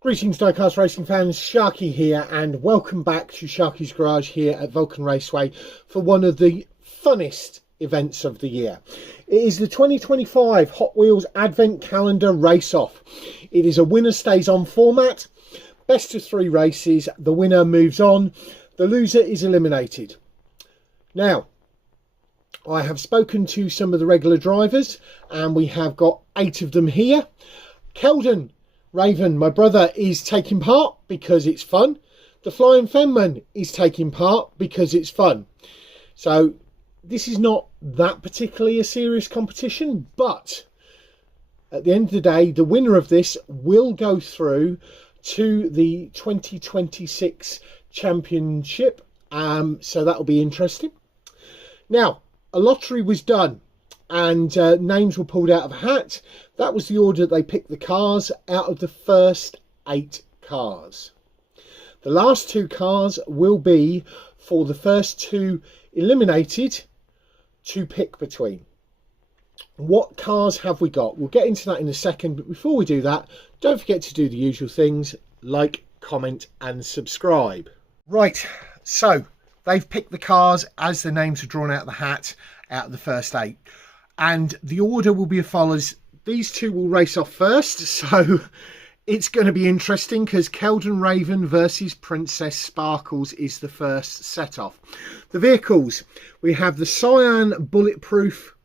Greetings Diecast Racing fans, Sharky here and welcome back to Sharky's Garage here at Vulcan Raceway for one of the funnest events of the year. It is the 2025 Hot Wheels Advent Calendar Race Off. It is a winner stays on format, best of 3 races, the winner moves on, the loser is eliminated. Now, I have spoken to some of the regular drivers and we have got 8 of them here. Sleghn Raven, my brother, is taking part because it's fun. The Flying Fenman is taking part because it's fun. So this is not that particularly a serious competition, but at the end of the day, the winner of this will go through to the 2026 championship. So that'll be interesting. Now, a lottery was done and names were pulled out of a hat. That was the order they picked the cars out of the first 8 cars. The last 2 cars will be for the first 2 eliminated to pick between. What cars have we got? We'll get into that in a second, but before we do that, don't forget to do the usual things, like, comment and subscribe. Right, so they've picked the cars as the names are drawn out of the hat out of the first 8. And the order will be as follows. These 2 will race off first, so it's going to be interesting because Sleghn Raven versus Princess Sparkles is the first set off. The vehicles, we have the Cyan Bulletproof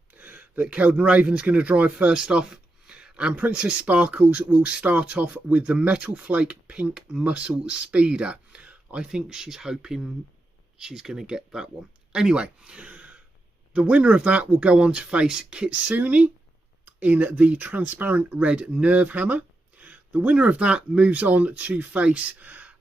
that Sleghn Raven's going to drive first off, and Princess Sparkles will start off with the Metal Flake Pink Muscle Speeder. I think she's hoping she's going to get that one. Anyway, the winner of that will go on to face Kitsune in the transparent red Nerve Hammer. The winner of that moves on to face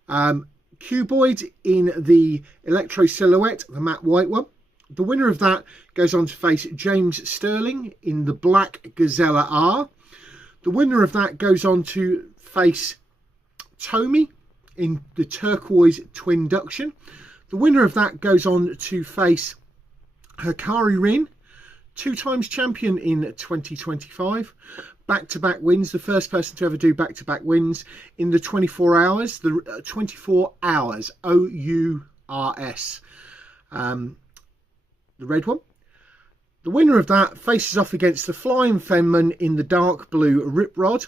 Cuboid in the Electro Silhouette, the matte white one. The winner of that goes on to face James Sterling in the black Gazella R. The winner of that goes on to face Tommy in the turquoise Twinduction. The winner of that goes on to face Hikari Rin, 2 times champion in 2025, back-to-back wins, the first person to ever do back-to-back wins in the 24 hours, the 24 hours, O-U-R-S, the red one. The winner of that faces off against the Flying Fenman in the dark blue Rip Rod.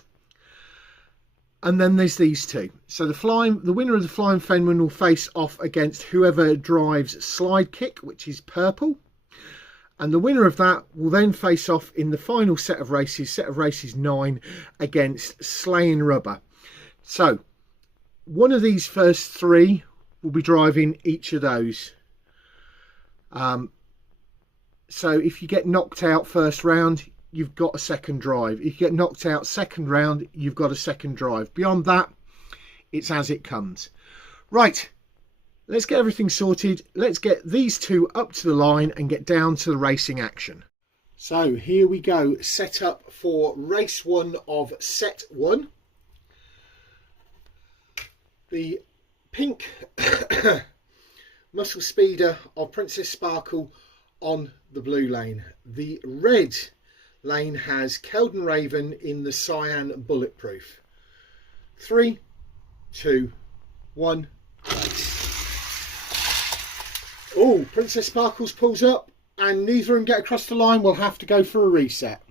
And then there's these 2. So the winner of the Flying Fenman will face off against whoever drives Slide Kick, which is purple. And the winner of that will then face off in the final set of races 9, against Sleghn Rubber. So one of these first 3 will be driving each of those. So if you get knocked out first round, you've got a second drive. If you get knocked out second round, you've got a second drive. Beyond that, it's as it comes. Right. Let's get everything sorted. Let's get these 2 up to the line and get down to the racing action. So here we go. Set up for race 1 of set 1. The pink muscle speeder of Princess Sparkle on the blue lane. The red lane has Sleghn Raven in the Cyan Bulletproof. 3, 2, 1, race. Oh, Princess Sparkles pulls up and neither of them get across the line. We'll have to go for a reset.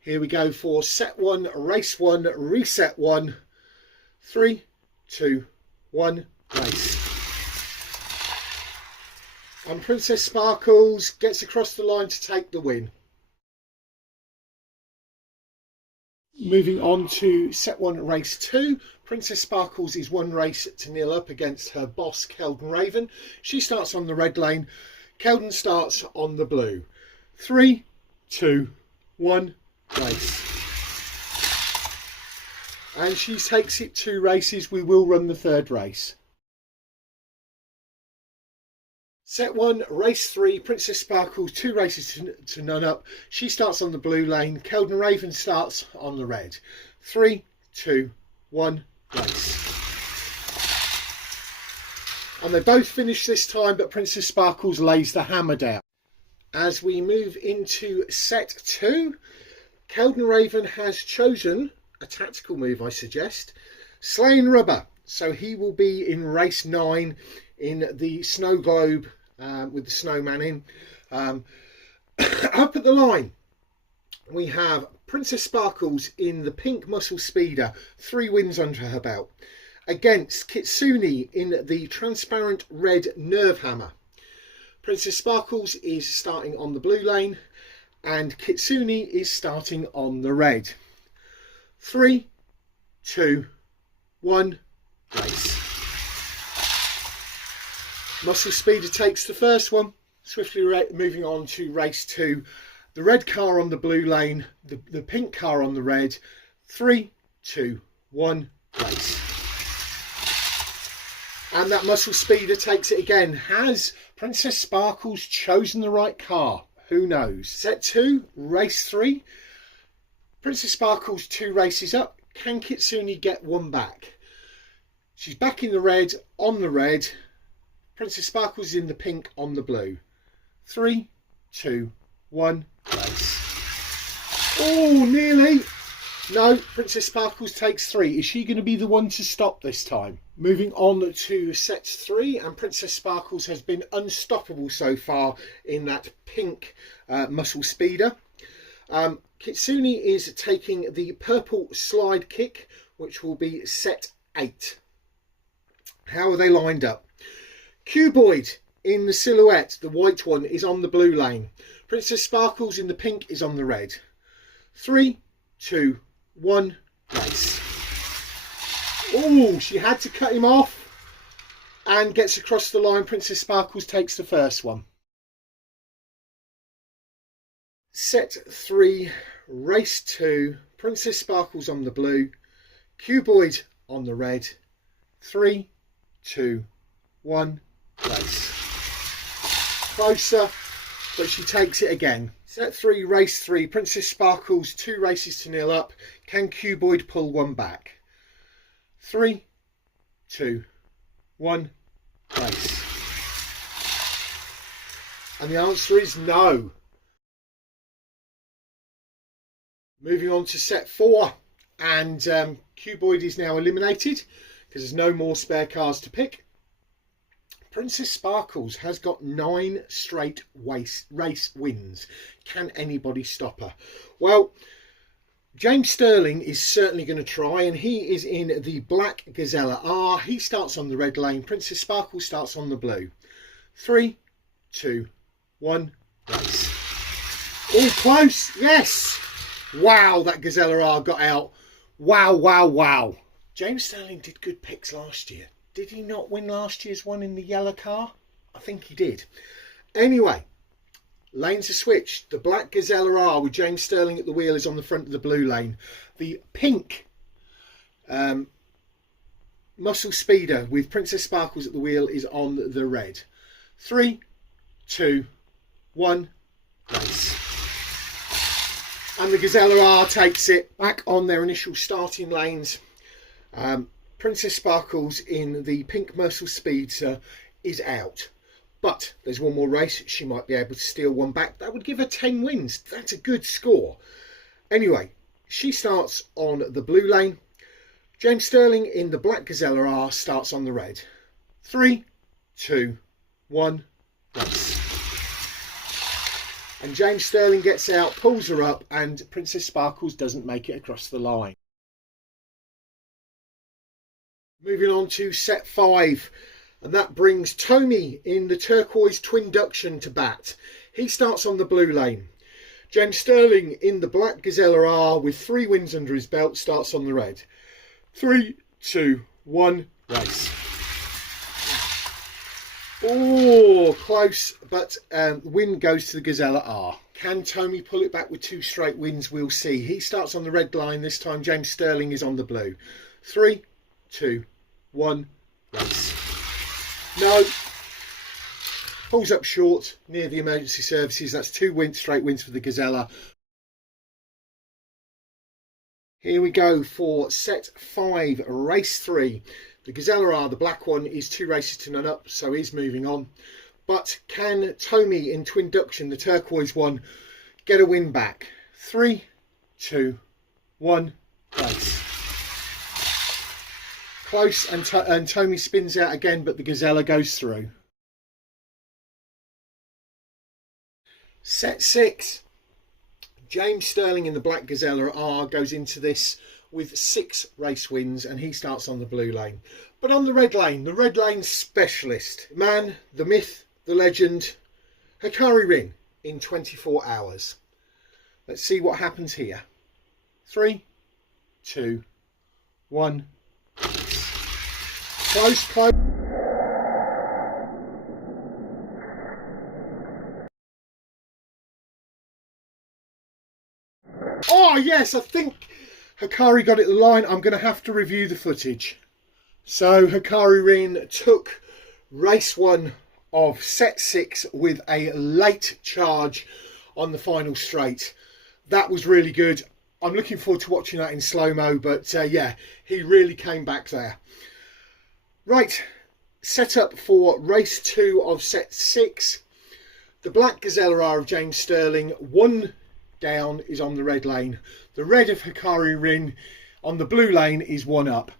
Here we go for set 1, race 1, reset 1. 3, 2, 1, race. And Princess Sparkles gets across the line to take the win. Moving on to set 1, race 2. Princess Sparkles is 1 race to 0 up against her boss, Sleghn Raven. She starts on the red lane. Sleghn starts on the blue. 3, 2, 1, race. And she takes it 2 races. We will run the 3rd race. Set 1, race 3, Princess Sparkles, 2 races to none up. She starts on the blue lane. Sleghn Raven starts on the red. 3, 2, 1, race. And they both finish this time, but Princess Sparkles lays the hammer down. As we move into set 2, Sleghn Raven has chosen a tactical move, I suggest. Sleghn Rubber, so he will be in race 9 in the snow globe with the snowman in. Up at the line we have Princess Sparkles in the pink muscle speeder, 3 wins under her belt, against Kitsune in the transparent red nerve hammer. Princess Sparkles is starting on the blue lane and Kitsune is starting on the red. 3, 2, 1, race. Muscle Speeder takes the first one, swiftly moving on to race 2. The red car on the blue lane, the pink car on the red. 3, 2, 1, race. And that Muscle Speeder takes it again. Has Princess Sparkles chosen the right car? Who knows? Set 2, race 3. Princess Sparkles 2 races up. Can Kitsune get one back? She's back in the red, on the red. Princess Sparkles is in the pink, on the blue. 3, 2, 1, race. Oh, nearly. No, Princess Sparkles takes 3. Is she going to be the one to stop this time? Moving on to set 3, and Princess Sparkles has been unstoppable so far in that pink muscle speeder. Kitsune is taking the purple slide kick, which will be set 8. How are they lined up? Cuboid in the silhouette, the white one, is on the blue lane. Princess Sparkles in the pink is on the red. 3, 2, 1, race. Oh, she had to cut him off and gets across the line. Princess Sparkles takes the first one. Set 3, race 2. Princess Sparkles on the blue, Cuboid on the red. 3, 2, 1, race. Closer, but she takes it again. Set 3, race 3. Princess Sparkles 2 races to 0 up. Can Cuboid pull one back? 3, 2, 1, race. And the answer is no. Moving on to set 4, and Cuboid is now eliminated because there's no more spare cars to pick. Princess Sparkles has got 9 straight race wins. Can anybody stop her? Well, James Sterling is certainly going to try, and he is in the black Gazella R. He starts on the red lane. Princess Sparkles starts on the blue. 3, 2, 1, race. All close, yes! Wow, that Gazella R got out. Wow, wow, wow. James Sterling did good picks last year. Did he not win last year's one in the yellow car? I think he did. Anyway, lanes are switched. The black Gazella R with James Sterling at the wheel is on the front of the blue lane. The pink muscle speeder with Princess Sparkles at the wheel is on the red. 3, 2, 1, race. And the Gazella R takes it back on their initial starting lanes. Princess Sparkles in the pink muscle speeder is out. But there's one more race. She might be able to steal one back. That would give her 10 wins. That's a good score. Anyway, she starts on the blue lane. James Sterling in the black Gazella R starts on the red. 3, 2, 1, race. And James Sterling gets out, pulls her up, and Princess Sparkles doesn't make it across the line. Moving on to set 5, and that brings Tommy in the turquoise Twinduction to bat. He starts on the blue lane. James Sterling in the black Gazella R with 3 wins under his belt starts on the red. 3, 2, 1, race. Oh, close, but win goes to the Gazella R. Can Tommy pull it back with 2 straight wins? We'll see. He starts on the red line this time. James Sterling is on the blue. 3, 2, 1, race. No. Pulls up short near the emergency services. That's 2 straight wins for the Gazella. Here we go for set 5, race 3. The Gazella R, the black one, is 2 races to none up, so he's moving on. But can Tommy in Twinduction, the turquoise one, get a win back? 3, 2, 1, race. close, and Tommy spins out again, but the Gazella goes through. Set 6. James Sterling in the black Gazella R goes into this with 6 race wins, and he starts on the blue lane. But on the red lane specialist, man, the myth, the legend, Hikari Rin in 24 hours. Let's see what happens here. 3, 2, 1. Close, close. Oh yes, I think Hikari got it the line. I'm going to have to review the footage. So Hikari Rin took race 1 of set 6 with a late charge on the final straight. That was really good. I'm looking forward to watching that in slow-mo, but yeah, he really came back there. Right, set up for race 2 of set 6. The black Gazella R of James Sterling, 1 down, is on the red lane. The red of Hikari Rin on the blue lane is 1 up.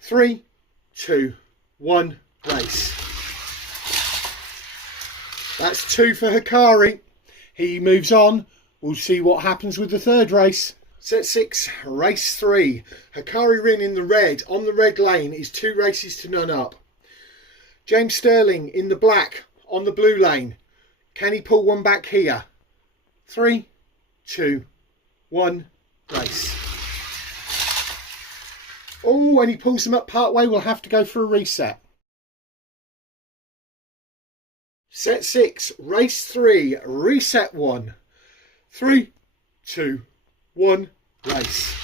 3, 2, 1, race. That's 2 for Hikari. He moves on. We'll see what happens with the third race. Set 6, race 3. Hikari Rin in the red on the red lane is 2 races to none up. James Sterling in the black on the blue lane. Can he pull one back here? 3, 2, 1, race. Oh, and he pulls them up part way. We'll have to go for a reset. Set 6, race 3, reset 1. 3, 2, 1, race.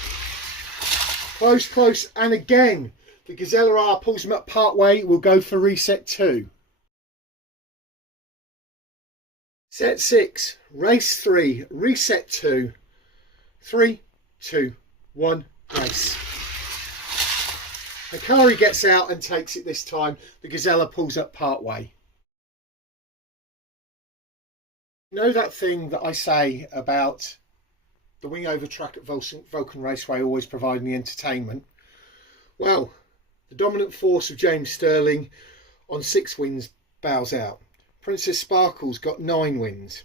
Close, close, and again, the Gazella R pulls them up part way. We'll go for reset 2. Set 6, race 3, reset 2. 3, 2, 1, race. Hikari gets out and takes it this time. The Gazella pulls up part way. You know that thing that I say about the wing over track at Vulcan Raceway always providing the entertainment? Well, the dominant force of James Sterling on 6 wins bows out. Princess Sparkle's got 9 wins.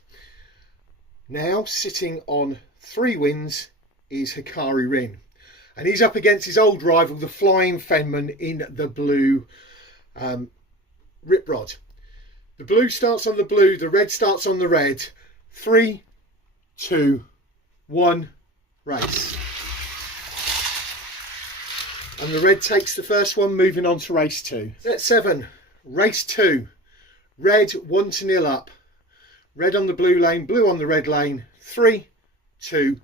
Now sitting on 3 wins is Hikari Rin. And he's up against his old rival, the Flying Fenman in the blue Rip Rod. The blue starts on the blue, the red starts on the red. 3, 2, 1, race. And the red takes the first one, moving on to race 2. Set 7, race 2. Red 1-0 up. Red on the blue lane, blue on the red lane. 3, 2,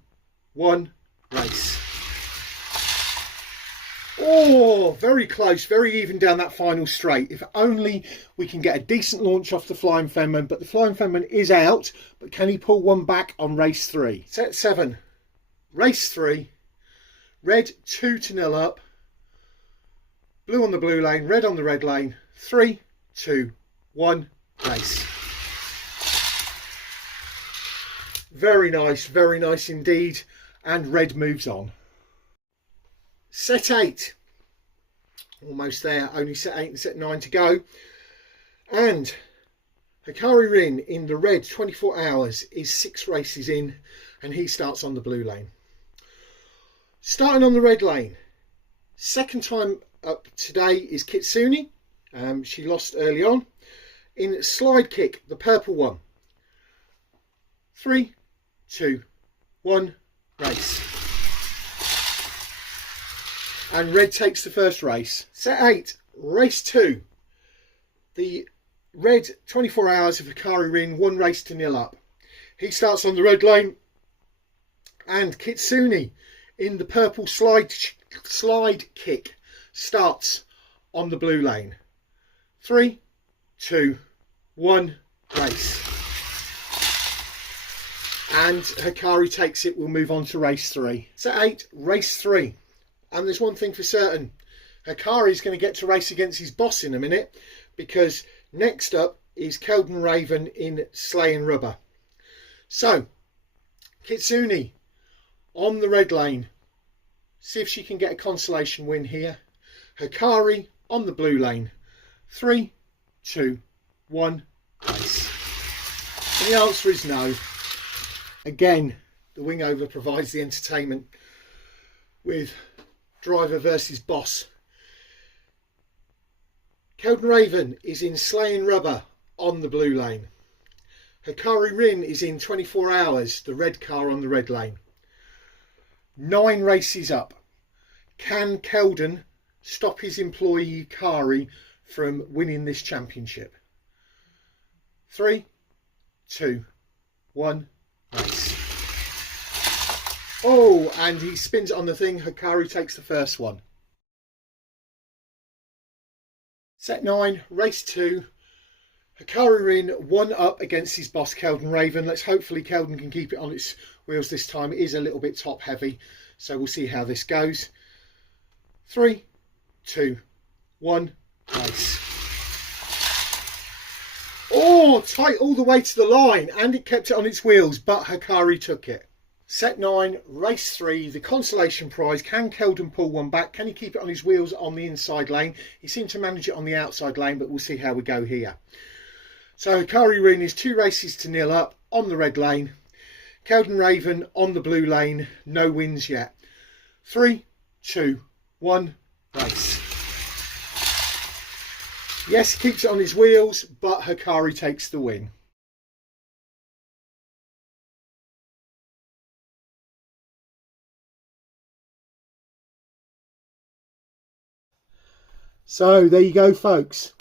1, race. Oh, very close, very even down that final straight. If only we can get a decent launch off the Flying Fenman, but the Flying Fenman is out. But can he pull one back on race 3? Set 7, race 3. Red 2-0 up. Blue on the blue lane, red on the red lane. 3, 2, 1, race. Very nice indeed. And red moves on. Set 8, almost there, only set 8 and set 9 to go. And Hikari Rin in the red 24 hours is 6 races in, and he starts on the blue lane. Starting on the red lane, second time up today is Kitsune. She lost early on. In slide kick, the purple one. 3, 2, 1, race. And red takes the first race. Set 8, race 2. The red 24 hours of Hikari Rin, 1 race to 0 up. He starts on the red lane. And Kitsune in the purple slide kick starts on the blue lane. 3, 2, 1, race. And Hikari takes it. We'll move on to race 3. Set 8, race 3. And there's one thing for certain. Hikari's going to get to race against his boss in a minute, because next up is Keldon Raven in Sleghn Rubber. So, Kitsune on the red lane. See if she can get a consolation win here. Hikari on the blue lane. 3, 2, 1, race. And the answer is no. Again, the wingover provides the entertainment with driver versus boss. Sleghn Raven is in Sleghn Rubber on the blue lane. Hikari Rin is in 24 Hours, the red car on the red lane. 9 races up. Can Keldon stop his employee Hikari from winning this championship? 3, 2, 1, race. Oh, and he spins it on the thing. Hikari takes the first one. Set 9, race 2. Hikari Rin 1 up against his boss Sleghn Raven. Let's hopefully Keldon can keep it on its wheels this time. It is a little bit top heavy, so we'll see how this goes. 3, 2, 1, race. Oh, tight all the way to the line, and it kept it on its wheels, but Hikari took it. Set 9, race 3, the consolation prize. Can Keldon pull one back? Can he keep it on his wheels on the inside lane? He seemed to manage it on the outside lane, but we'll see how we go here. So Hikari Rin is 2 races to 0 up on the red lane. Sleghn Raven on the blue lane, no wins yet. 3, 2, 1, race. Yes, he keeps it on his wheels, but Hikari takes the win. So there you go, folks.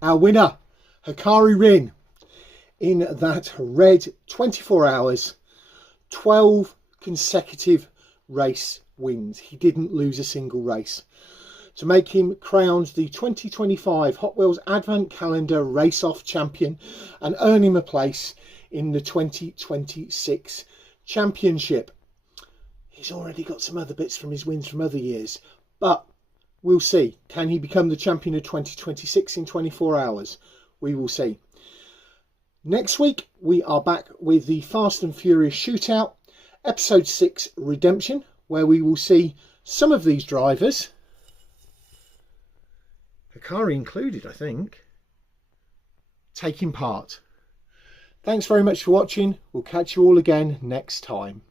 Our winner, Hikari Rin, in that red 24 Hours, 12 consecutive race wins. He didn't lose a single race, to make him crowned the 2025 Hot Wheels Advent Calendar Race Off Champion and earn him a place in the 2026 Championship. He's already got some other bits from his wins from other years, but we'll see. Can he become the champion of 2026 in 24 hours? We will see. Next week, we are back with the Fast and Furious Shootout, Episode 6 Redemption, where we will see some of these drivers, Hikari included, I think, taking part. Thanks very much for watching. We'll catch you all again next time.